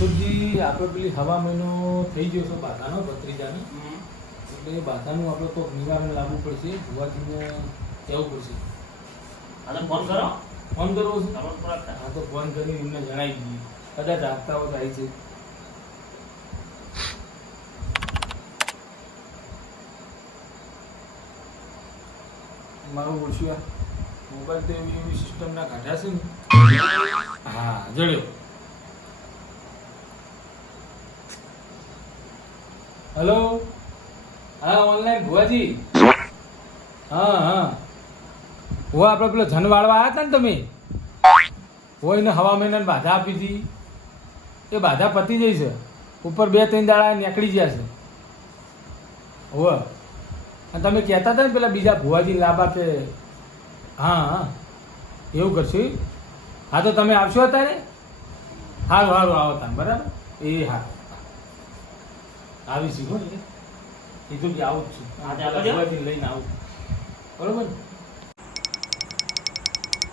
મથુરજી આપણે પેલી હવા મહિનો થઈ ગયો છે બાધાનો ભત્રીજાનો, એટલે એ બાધાનું આપણે તો નિવારણ લાવવું પડશે, ભુવાજીને કહેવું પડશે. ફોન કરો. ફોન કરવો છે? ખબર પડે. હા તો ફોન કરીને એમને જણાવી દઈએ, કદાચ આપતા હોય તો આવી છે. મારું ઓળખ્યું મોબાઈલ તો એવી સિસ્ટમના કાઢ્યા છે ને. હા જડ્યો. હેલો, હા ઓનલાઈન ભુવાજી. હા હા હું આપણે પેલો ધન વાળવા આવ્યા હતા ને તમે, હોય ને હવા મહિનાની બાધા આપી હતી, એ બાધા પતી જઈ છે, ઉપર 2-3 દાડા નીકળી ગયા છે. હોવે, અને તમે કહેતા હતા ને પેલા બીજા ભુવાજી લાભ આપે. હા હા એવું કરશું. હા તો તમે આવશો અત્યારે? સારું સારું આવો તમે, બરાબર. એ હા આવી શીખો ને, કીધું કે આવું જ છું, ભુવાજી લઈને આવું, બરોબર.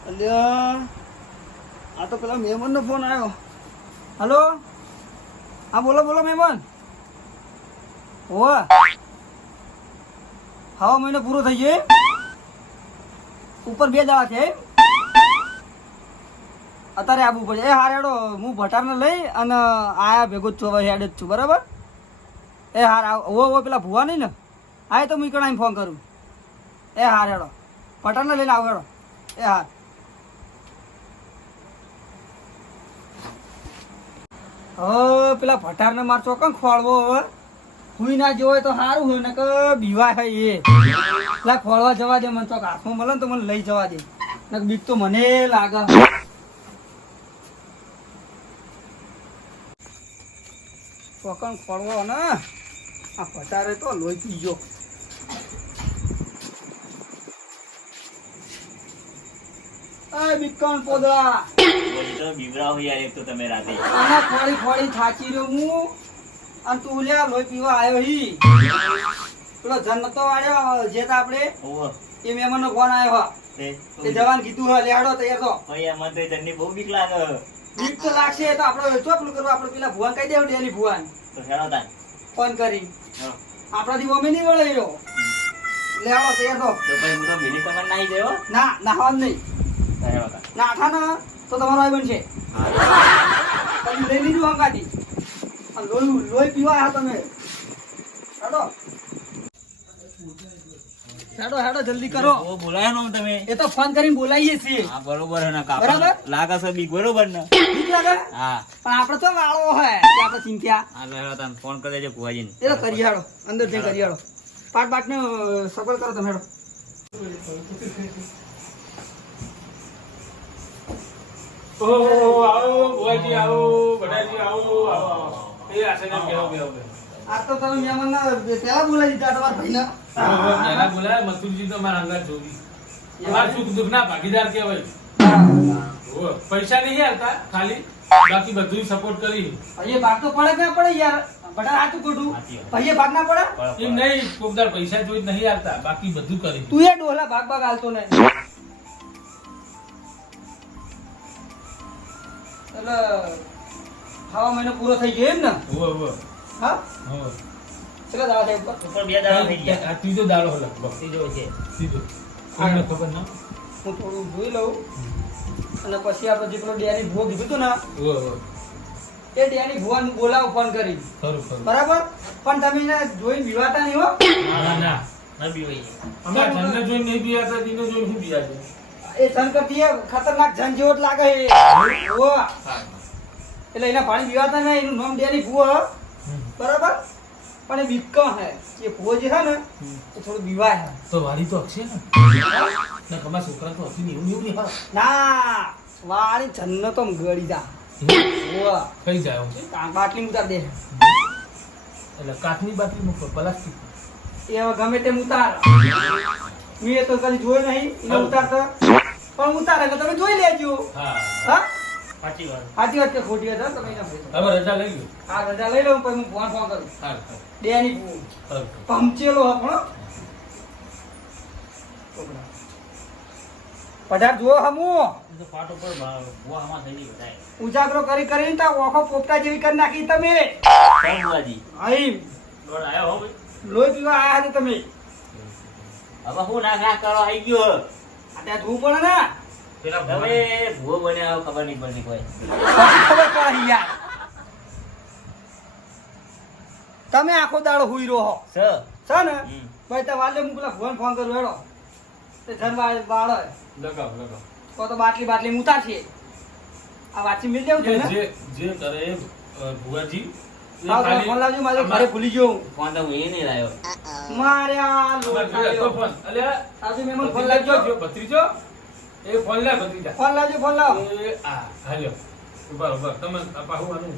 અલ્યા આ તો પેલા મહેમાનનો ફોન આવ્યો. હલો, હા બોલો બોલો મહેમાન. હોવા હવા મહિનો પૂરો થઈ ગયો, ઉપર 2 દાડા છે. અત્યારે આવવું પડે. એ હાર હેડો, હું ભટારને લઈ અને આયા ભેગો જ છું, હવે હેડ જ છું, બરાબર. એ હાર ઓ પેલા ભુવા નહીં ને, આ તો હું કણાઈને ફોન કરું. એ હાર હેડો, ભટારને લઈને આવો હેડો. એ હાર. હવે પેલા ભટારને માર ચોકન ખોળવો, હવે હુઈ ના જેવો હોય તો સારું હોય ને, કે બીવા છે એ પેલા ખોળવા જવા દે. મને ચોક હાથમાં મળે ને તો મને લઈ જવા દે, ને બીક તો મને લાગે. ચોકન ખોળવો ને આ ભટારે તો લોહી પી ગયો. બીકણ પોદળા બીવરાવ યાર, એક તો તમે રાતે આના ખોળી ખોળી થાચી રહ્યો હું, અને તું લ્યા લોહી પીવા આવ્યો હી. પેલો જન નતો વાળ્યો જે આપણે એ મહેમાન નો ફોન આવ્યો તે જવાન કીધું હે લેડો તૈયાર તો. ભાઈ મને તો જનની બહુ બીક લાગે. બીક તો લાગશે તો આપણે ચોપલું કરવું, આપણે પેલા ભુવાન કહી દેવું, ડેલી ભુવાન તો હેડો તાન ફોન કરી. આપણાથી અમે નહીં વળે રહ્યો. લેડો તૈયાર તો. તો ભાઈ હું તો મિની કમર નાઈ દેવો. ના નાહવાનું નહીં. હેડો તાન. નાઠા ને તો તમારો આઈ બનશે. તમે લઈ લીધું હંગાથી. લોહી પીવા આવ્યા તમે. હેડો હેડો હેડો જલ્દી કરો. ઓ બોલાય નો તમે. એ તો ફોન કરીને બોલાવીએ છીએ. હા બરોબર હે ને કાપ. બરાબર લાગે છે બીક, બરોબર ને? બીક લાગે? હા પણ આપણે તો વાળો હે કે આપણે ચિંત્યા. હા હેડો તાન ફોન કરી દેજો ભુવાજીને. એ તો કરી હાડો, અંદર જઈ કરી હાડો. પાટ પાટ ને સફળ કરો તમે. હેડો ઓહો આવો ભુવાજી, આવો બધાજી, આવો આવો. એ આસને બેહો બેહો. આ તો તમે મહેમાન ના પેલા બોલાવી દીધા તમારા ભાઈને. પેલા બોલાય મથુરજી તો મારા અંગાત જોડી, મારા સુખ દુઃખ ના ભાગીદાર કહેવાય. પૈસા નહીં આવતા ખાલી, બાકી બધું સપોર્ટ કરી. ભાઈએ ભાગ તો પડે ના પડે યાર, બટા હાચું ખોટું. ભાઈએ ભાગ ના પડે એમ નહીં, કોકદાર પૈસા જોઈ નહીં આવતા, બાકી બધું કરી. તું એ ડોલા ભાગ ભાગ હાલતો નહીં. એટલે હવા મહિનો પૂરો થઈ ગયો એમ ને? હોવે હોવે હા હોવે. કેટલા દાડા થયા ઉપર? ઉપર 2 દાડા થઈ ગયા. આ ત્રીજો દાડો હલો બસ ત્રીજો છે. સીધો. આને ખબર ના. હું થોડું જોઈ લઉં અને પછી આપણે જે પેલો ડેની ભૂવો કીધું હતું ને, હોવે હોવે. એ ડેની ભૂવાને બોલાવો ફોન કરી. ખરું ખરું. બરાબર. પણ તમે એને જોઈને બીવાતા નહીં હો. ના ના, ન બીવાય. અમારા જનને જોઈને નહીં બિયાતા, દીને જોઈને શું બિયાશે? એ જન કરતી એ ખતરનાક જન જેવો જ લાગે છે. ઓ એટલે એના પાણી પીવાતા નહીં. એનું નામ ડેની ભૂવો, બરાબર. પણ એ બીક હે, એ ભૂવો જે છે ને એ થોડું બીવાય હે. તો વારી તો હશે ને? ના કમા છોકરા તો હતી ને એવું એવું નહીં. ના વાળી જન્નો તો ગળી જા. ઓ કઈ જાય છે? બાટલી ઉતાર દે. એટલે કાચની બાટલી મૂકો, પ્લાસ્ટિક. એ હવે ગમે તેમ ઉતાર. મેં તો કદી જોયો નહીં એને ઉતારતો, પણ ઉતારે એટલે તમે જોઈ લેજો. હા હા સાચી વાત. સાચી વાત કે ખોટી વાત તમે એને પૂછો. હવે રજા લઈ લો. હા રજા લઈ લઉં, પછી હું ફોન કરું. હા હા ડેની ભૂવો હા. પમચેલો હો પણ પધાર જુઓ હમુ તો પાટ ઉપર ભૂવામાં થઈ ગઈ બધાય. ઉજાગરો કરીને તો ઓખો પોપટા જેવી કરી નાખી તમે કેમ ભુવાજી? અહીં દોડ આયો હો ભાઈ. લોહી પીવા આયા છો તમે હવે હું ના કરો આવી ગયો. આ ત્યાં ધૂપ પડે ને તમે ભૂવો બન્યા ખબર નહીં પડતી કોઈ. પછી ખબર પડે યાર તમે આખો દાડો હુઈ રહો સ છે ને હમ. ભાઈ તે વાલે હું પેલા ફોન કરું હેડો તે જન વાળ લગાવ લગાવ તો બાટલી ઉતાર છે આ વાંચી મિલ દેવું છે ને જે કરે એ, ભુવાજી એ લાવ તમે ખાલી ફોન લાવજો મારે ઘરે ભૂલી ગયો હું. ફોન તો હું એ નહીં લાવ્યો. મારે આ અમારે લોટ જોડે હતો આવ્યો. ફોન. અલ્યા, સાસુ મહેમાન ફોન લાવજો ભત્રીજો એ ફોન લે ભત્રીજા ફોન લાવજો ફોન લાવ એ આ હાલ્યો ઉભા ઉભા તમે પાહુ આનું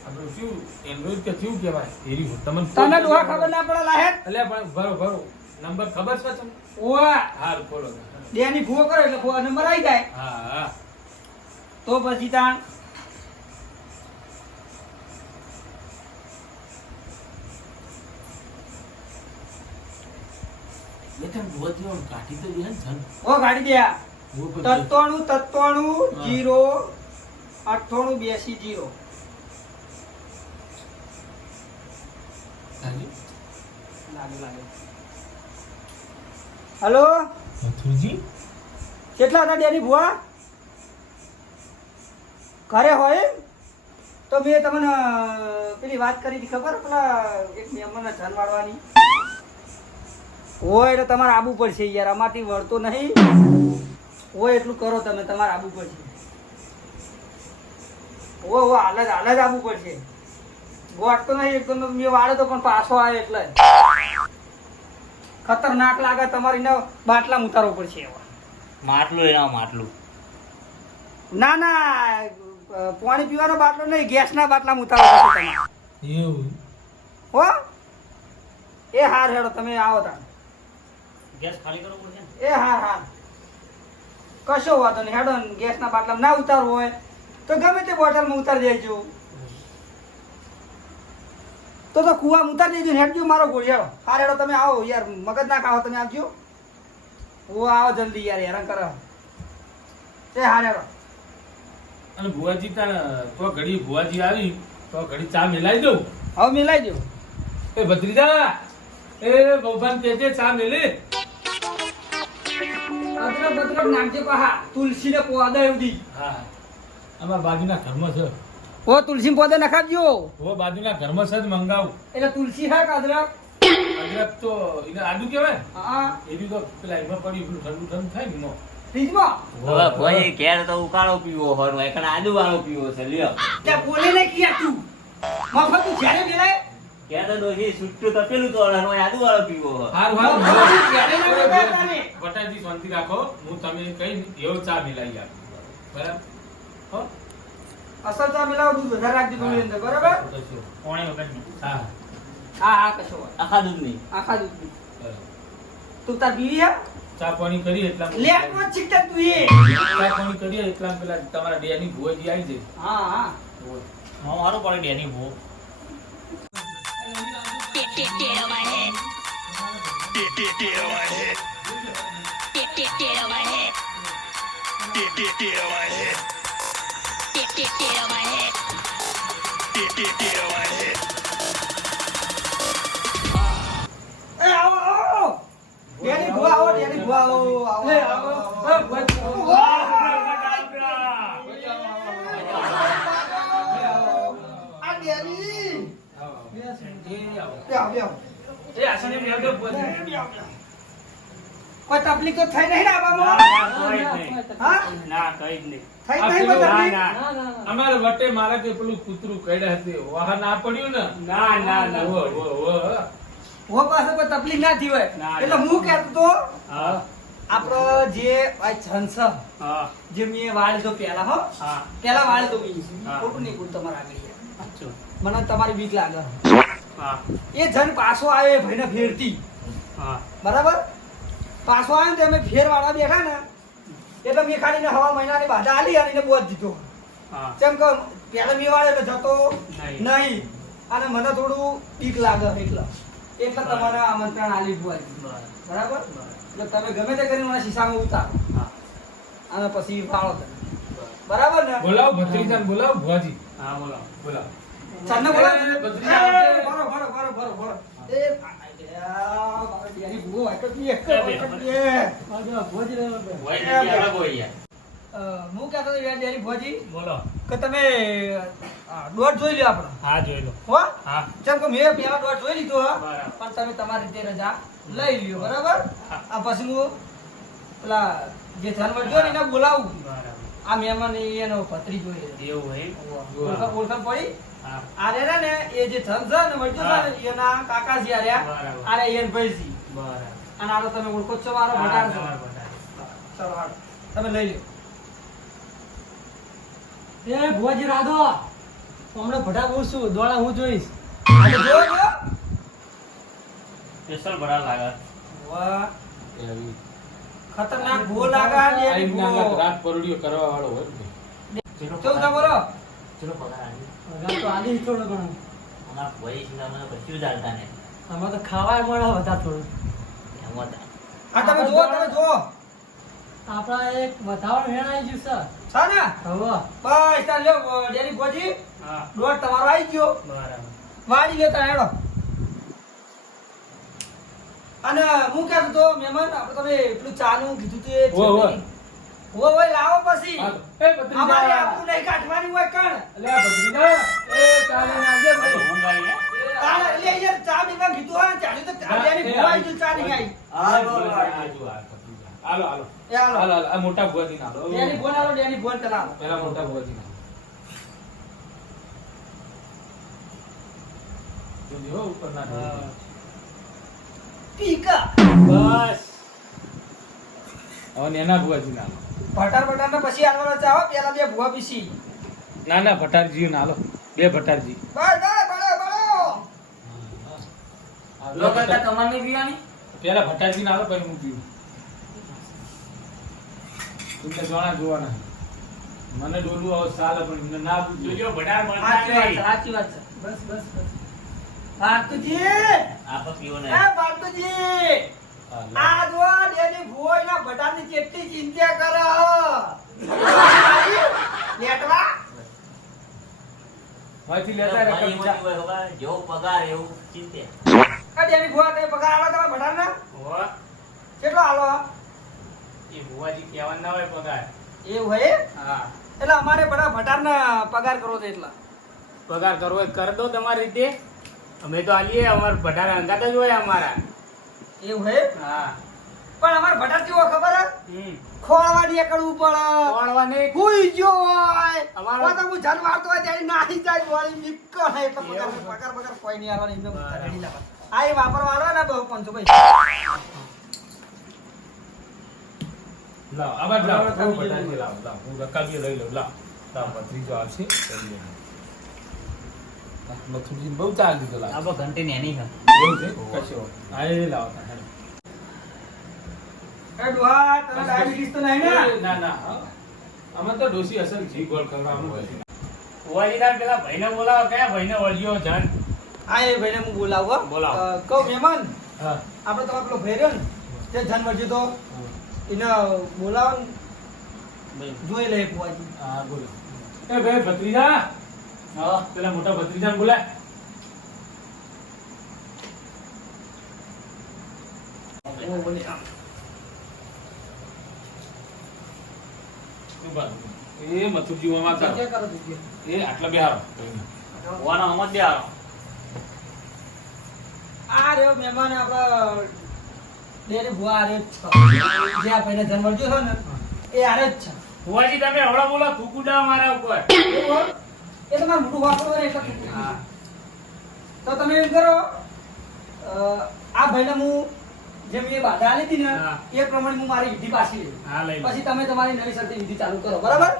આપણું શું એન્ડ્રોઈડ કે શું કહેવાય એરી તમને તને ડોહા ખબર ના પડે લાહેર અલ્યા પણ ભરો ભરો નંબર ખબર છે તમને ઓવા હાલ ખોલો દેની ભૂવો કરો એટલે ભૂવો નંબર આવી જાય હા હા તો પછી તાણ બેટા ભુવાજી આમ કાઢી તો દે ને જન ઓ ગાડી દે આ. ભુવો 93 લાગે હલો મથુરજી કેટલા હતા ડેની ભુવા ઘરે હોય તો મેં તમને પેલી વાત કરી હતી ખબર પેલા એક મહેમાનને ધન વાળવાની હોય એટલે તમારે આબુ પડશે યાર અમારથી વળતો નહીં હોય એટલું કરો તમે તમારે આબુ પડશે ઓ હાલ જ આબુ પડશે વાટતો નહીં એકદમ મેં વાળે તો પણ પાછો આવે એટલે ખતરનાક લાગે તમારી ને બાટલા ઉતારવો પડશે એવા માટલું એના માટલું. ના ના પાણી પીવાનો બાટલો નહીં ગેસના બાટલામાં ઉતારવો પડશે તમારે એવું હો એ હાર હેડો તમે આવો તા ગેસ ખાલી કરવો પડશે ને? એ હાર કશો વાંધો નહીં હેડો ને ગેસના બાટલામાં ના ઉતારવું હોય તો ગમે તે બોટલમાં ઉતારી દેજો તો કુવામાં ઉતારી દેજો ને હેડજો મારો ગોળ હેડો હાર હેડો તમે આવો યાર મગજ ના ખાઓ તમે આવજો ઓ આવો જલ્દી યાર હેરાન કરો એ હાર હેડો અને ભુવાજી તાર તો ઘડી ભુવાજી આવી તો ઘડી ચા મિલાઈ દઉં હવે મિલાઈ દો એ ભત્રીજા એ બહુભાન કે ચા મિલે અદરક બદરક નાખજો પહા તુલસી ને પોદા એવડી હા અમારા બાજુના ઘરમાં છે ઓ તુલસી પોદા નખાવજો ઓ બાજુના ઘરમાં છે જ મંગાવું એટલે તુલસી હા કે અદરક અદરક તો એને આદુ કહેવાય ને હા એવી તો પેલા એમાં પડી પેલું ઠંડુ ઠંડુ થાય ને એમાં. ફ્રીજમાં હવે ભાઈ ઘેર તો ઉકાળો પીવો હોય એકણ આદુ વાળો પીવો છે લ્યો. ત્યાં બોલે ને કિયા તું મફત તું જ્યારે બેલાય ઘેર તો ડોશી સુટ્ટું તપેલું તો હોય આદુ વાળો પીવો હોય. હારું ક્યારે ના બેઠા તારે? બટાજી શાંતિ રાખો હું તમે કઈ એવો ચા મિલાઈ આપું બરાબર હો અસલ ચા મિલાવો દૂધ વધારે રાખજો તમે અંદર બરાબર પોણી વગરની. હા હા હા કશો વાંધો આખા દૂધની. આખા દૂધ બરાબર. તું તાર પીવી હે ચા પાણી કરીએ એટલા લેટ નો ચીકતા તું એ ચા પાણી કરીએ એટલા પેલા તમારા ડેની ભુવાજી આવી જાય હા હા હોય. હા સારું પડે ડેની ભૂ. એ આવો આવો ડેની ભુવા આવો ડેની ભુવા આવો આવો આવો આ ડેની આવો, આવો. બે આવો એ આશાને બેહો દો ભુવાજી. કોઈ તકલીફ તો થઈ નહીં ને આવામાં હા ના કઈ જ નહીં. થઈ આ નહીં પેલું કોઈ તકલીફ ના, અમારે વટે મારા કે પેલું કૂતરું કઈડા હતી વાહ ના પડ્યું ને ના ના ના ઓ, ઓ, ઓ. હો પાસે કોઈ તકલીફ ના થઈ હોય ના, એટલે ના. હું કહેતો તો હા આપણો જે આ છંસ હા જે મેં વાળ જો પહેલા હો હા પહેલા વાળ તો મેં હા. ખોટું નહીં બોલ તમારા આગળ યાર. સાચું. મને તમારી બીક લાગે હા એ જન પાછો આવ્યો એ ભાઈને ફેરતી હા બરાબર પાછો આવ્યો ને તો અમે ફેર વાળા બેઠા ને એટલે મેં ખાલી ને હવા મહિનાની બાધા આલી અને એને બોધ દીધો હા કેમ કે પહેલા મેં વાળે એટલે જતો નહીં. નહીં અને મને થોડું બીક લાગે એટલે તમારે આમંત્રણ આલી બુઆજી બરાબર. બરાબર એટલે તમે ગમે તે કરીને મને શીશામાં ઉતારો હા અને પછી વાળો તમે. બરાબર ને? બોલાવો ભત્રીજાને બોલાવો ભુવાજી. હા બોલો બોલાવો. ચાંદને બોલાવો. એ, ભત્રીજા આવજે. બરો. એ મારો ડેરી ભૂવો વાટો પીએ. વોય નથી અલગ હોય યાર. હું કહેતો હતો ડેરી ભુવાજી બોલો. કે તમે દોઢ જોઈ લ્યો આપણો. હા જોઈ લો. હો? હા. જેમ કે મેં પહેલા દોઢ જોઈ લીધો હા. બરાબર. પણ તમે તમારી રીતે રજા લઈ લ્યો બરાબર. હા. આ પછી હું પેલા જે ધનવર જો ને એને બોલાવું. બરાબર. આ મહેમાન એનો ભત્રી જોઈએ. એવું હોય. ઓળખાણ પડી? હા. આ રહ્યા ને એ જે ધન છે ને વળજો છે ને એના કાકાજી આ રહ્યા. બરાબર. આ રહ્યા એન ભાઈજી. બરાબર. અને આનો તમે ઓળખો જ છો મારો ભટાર છો. તમારા ભટાર. ચલો હાલો તમે લઈ લ્યો. એ ભુવાજી રાધો હમણાં ભટા બહુ છું દોડા હું જોઈશ. આજે જો જો. સ્પેશિયલ ભરા લાગે. વાહ એવી. ખતરનાક ભૂ લાગા ને આ એની નાના ભૂ. રાત પરોડિયો કરવા વાળો હોય ને. કેવું છે બોલો? ચલો પગાર આજે. રાત તો આલી થોડો ઘણો અમારા વોય છે મને કશું ચાલતા ને. આમાં તો ખાવાય મળે વધારે થોડું. એમાં તો આ તમે જુઓ તમે જુઓ. આપણા એક વધાવણ વેણ આવી ગયું છે ને? છે હવે બસ તાર લ્યો ડેરી ભોજી. હા. દોઢ તમારો આવી ગયો. બરાબર. વાળી લેતા હેડો. અને હું કહેતો તો મહેમાન આપણે તમે એટલું ચાનું કીધું તે ઓય. લાવો પછી હા તો. એ ભત્રીજા. અમારે આપણું નહીં કાઢવાની હોય કણ. અલ્યા ભત્રીજા. એ ચાલે નાખજે ભાઈ. ઊંઘ આવી ને? તારે એટલે યાર ચા પીવા કીધું હોય ને ચાલી તો ચા લેવાની ભૂલ આવી ગઈ, ચા નહીં આવી. હા બોલો આ જો આ ભત્રીજા. હાલો હાલો. એ હાલો. હાલો હાલો. આ મોટા ભુવાજીને હાલો. ડેની ફોન આલો, ડેની ફોન પેલા આલો. પેલા મોટા ભુવાજીને હાલો. જોજો હો, ઉપર ના ઢોળજો. પીકા. બસ. હવે નેના ભુવાજીને હાલો. ભટાર ને પછી આલવાનો ચા હો, પેલા બે ભૂવા પીસી. ના ના ભટારજીને હાલો. બે ભટારજી. બસ બળો. લોકો કરતા તમારે નહીં પીવાની? પેલા ભટારજીને હાલો પછી હું પીવું. તમને જોણા જોવાના. મને ડોલું આવો ચાલે પણ એમને ના જોજો ભટાર સાચી વાત છે. બસ. ભારતુજી, આપણે પીવો એ નહીં. ભારતુજી, આ જો ડેની ભૂવાના ભટારની કેટલી ચિંતા કરે. લેટવા. માંથી લેતા મારી રકમ મોટી હોય ખબર? જેવો પગાર એવું ચિંતે. આ ડેની ભૂવા કઈ પગાર આલો તમારા ભટારના? કેટલો આલો? એ ભુવાજી કહેવાના ના હોય પગાર. એવું હે? હા. એટલે અમારે બધા ભટારના પગાર કરવો છે એટલા. પગાર કરવો હોય તો કરી દો તમારી રીતે. અમે તો આલીએ અમાર ભટાર અંગાત જ હોય અમારા. એવું હે? હા. પણ અમારે ભટાર કેવો ખબર હે? ખોળવાની એકડવું પડે. કોણવાને હુઈ ગયો હોય. અમારો- વા તો હું જન વાળતો હોય ત્યારે નાહી જાય ગોળી નીકળ હે એટલે પગાર કોઈ નહીં આલવાનો એમને રેડી લાવવાનો. આ એ વાપરવા આલો ને બહુ 500 ભાઈ. લાવ આ બાજુ લાવ. બહુ ભટારજી લાવ. હું રકાબી લઈ લઉં. લાવ ભત્રીજો આવશે. મથુરજી બહુ ચાલ દીધો લાવ. આપણે ઘંટી નેની છે. એવું છે કશો. હા એ લાવ. એ ડોહા તને ડાયાબિટીસ તો નહીં ને? ના ના હા. અમે તો ડોસી અસલ જી ગોળ કરવાનું નથી. ભુવાજી પેલા ભાઈને બોલાવો કયા ભાઈને વળ્યો જન હા એ ભાઈને હું બોલાવું હો. બોલાવો. કહું મહેમાન હા. આપણે તમારો પેલો ભાઈ રહ્યો ને તે જન વળજો તો એને બોલાવો ને જોઈ લે બુઆજી. હા બોલો. એ ભાઈ ભત્રીજા. હા પેલા મોટા ભત્રીજાને બોલાય. ઓ બોલે આમ. એ મથુરજી ઓમાં કરો. જગ્યા કરો જગ્યા. એ આટલા બેહારો. હોવાનો હમત દે આવો. આ રહ્યો મહેમાન આપણા ડેરી ભુવા આ રહ્યો જ છે. જે આ ભાઈને જન વળજો છે ને એ આરે જ છે. ભુવાજી તમે હવડા બોલો થૂકુડા મારા ઉપર એવું? એ તમારે મોટું વાપરવું હોય એટલે થૂંકી હા. તો તમે એમ કરો આ ભાઈને હું જેમ એ બાધા આલી હતી ને હા. એ પ્રમાણે હું મારી વિધિ પાછી લઈ હા લઈ લો. પછી તમે તમારી નવી શરતી વિધિ ચાલુ કરો બરાબર.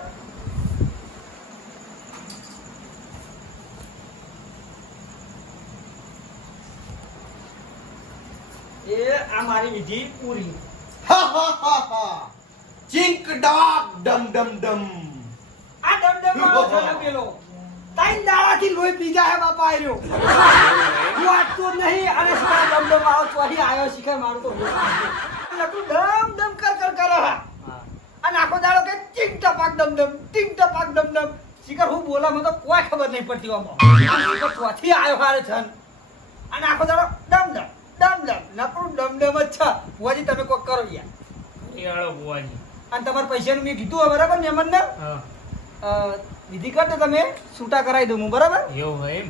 એ આ મારી વિધિ પૂરી. ચિંક ડાક ડમ ડમ ડમ આ દમદમ વાળો છે ને પેલો ત્રણ દાડાથી લોહી પી જાય બાપા આર્યો. વાટતો જ નહીં અને સીધા દમદમ વાળો ચોહી આવ્યો શીખર મારું તો લકુ દમ દમ કર કર કરે હા. આ અને આખો દાડો કે ટીંગ ટપાક ડમ ડમ ટીંગ ટપાક ડમ ડમ શિખર હું બોલા મને તો કોઈ ખબર નહીં પડતી આમાં શિખર ચોથી આવ્યો હારે છે અને આખો દાડો ડમ ડમ નકરું ડમ ડમ જ છે ભુવાજી તમે કોક કરો યાર યાળો બુવાજી. અને તમારા પૈસાનું મેં કીધું હોય બરાબર મહેમાનને હા વિધિ કરી દે તમે છૂટા કરાવી દઉં હું બરાબર એવું હોય એમ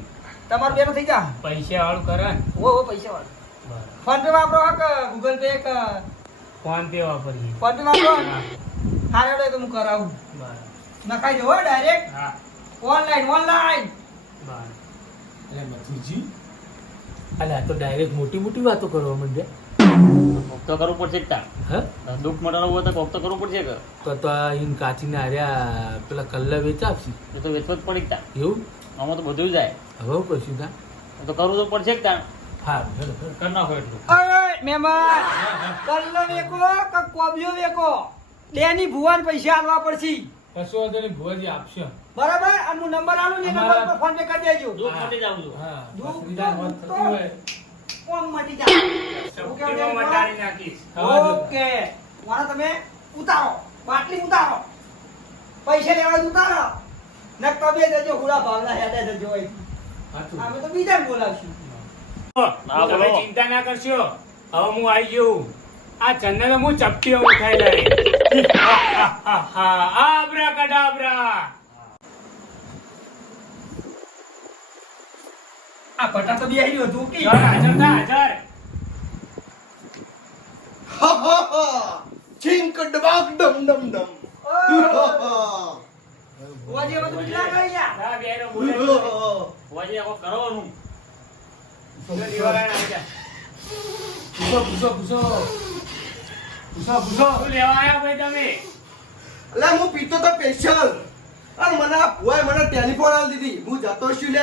તમારું બેનો થઈ જા પૈસા વાળું કરે ને ઓ પૈસા વાળું ફોન પે વાપરો કે ગૂગલ પે કે ફોન પે વાપરીએ. ફોન પે વાપરો હા હા રેડો તો હું કરાવું બરાબર. નખાઈ દો હો ડાયરેક્ટ હા ઓનલાઈન બરાબર. અરે મથુરજી અલે આ તો ડાયરેક્ટ મોટી મોટી વાતો કરવા માંડ્યા. કોક તો કરવું પડશે જ તાર. હા દુઃખ મટાડવું હોય તો કોક તો કરવું પડશે કે તો આ ઈન કાચીને હાર્યા પેલા કલ્લા વેચાવશી એ તો વેચવો જ પડી જ તાર. એવું આમાં તો બધું જાય હવે હું કશું તા તો કરવું તો પડશે જ તાર. હા કરી નાખો એટલું. ઓય મહેમાન કલ્લો વેકો કે કોબિયો વેકો લેની ભુવાન પૈસા આલવા પડશે કશો વાંધો નહીં ભુવાજી આપશે. બરાબર અને હું નંબર આલું ને એ નંબર પર ફોન પે કરી દેજો દુઃખ મટી જાવ છું. હા દુઃખ પથરીદાર મત થતું હોય કોમ મટી જાય શક્તિમાં મટાડી નાખીશ. થવા દો. ઓકે મારા તમે ઉતારો બાટલી ઉતારો પૈસા લેવા ઉતારો ન કબે દેજો હુડા ભાવના હેડે દેજો અહીંથી. હાચું. અમે તો બીજાને બોલાવશું હા, તમે બોલો. ચિંતા ના કરશો હવે હું આવી ગયો આ ચંદન હું ચપટીઓ ઉઠાઈ લઈ આબ્રા કડાબ્રા આ પટા તો બી આવી હતું કે હાજર થા હાજર. Ha ha ha. Chink dabak dum dum dum. ઓજી હવે તો બીજા કરી જા હા, બેનો બોલે છે. હોવાજી આ કોક કરવાનું. પૂછો દિવાળાને આવી જા. પૂછો. શું લેવા આયા ભાઈ તમે? અલા હું પીતો તો સ્પેશિયલ અને મને આ ભુવાએ મને ટેલિફોન આલી દીધી હું જતો છું લે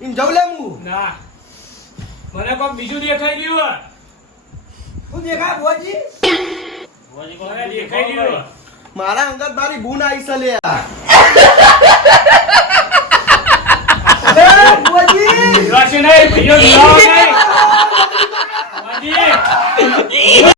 એમ જાઉં લે હું ના મને કોક બીજું દેખાઈ ગયું હે. હું દેખાય ઓજી હોવાજી કોક મને દેખાઈ ગયું હે. મારા અંગત મારી બૂન આવી છે લે ઓજી વિશ્વાસ નહીં, ભાઈઓ વિશ્વાસ નહીં. બાજી.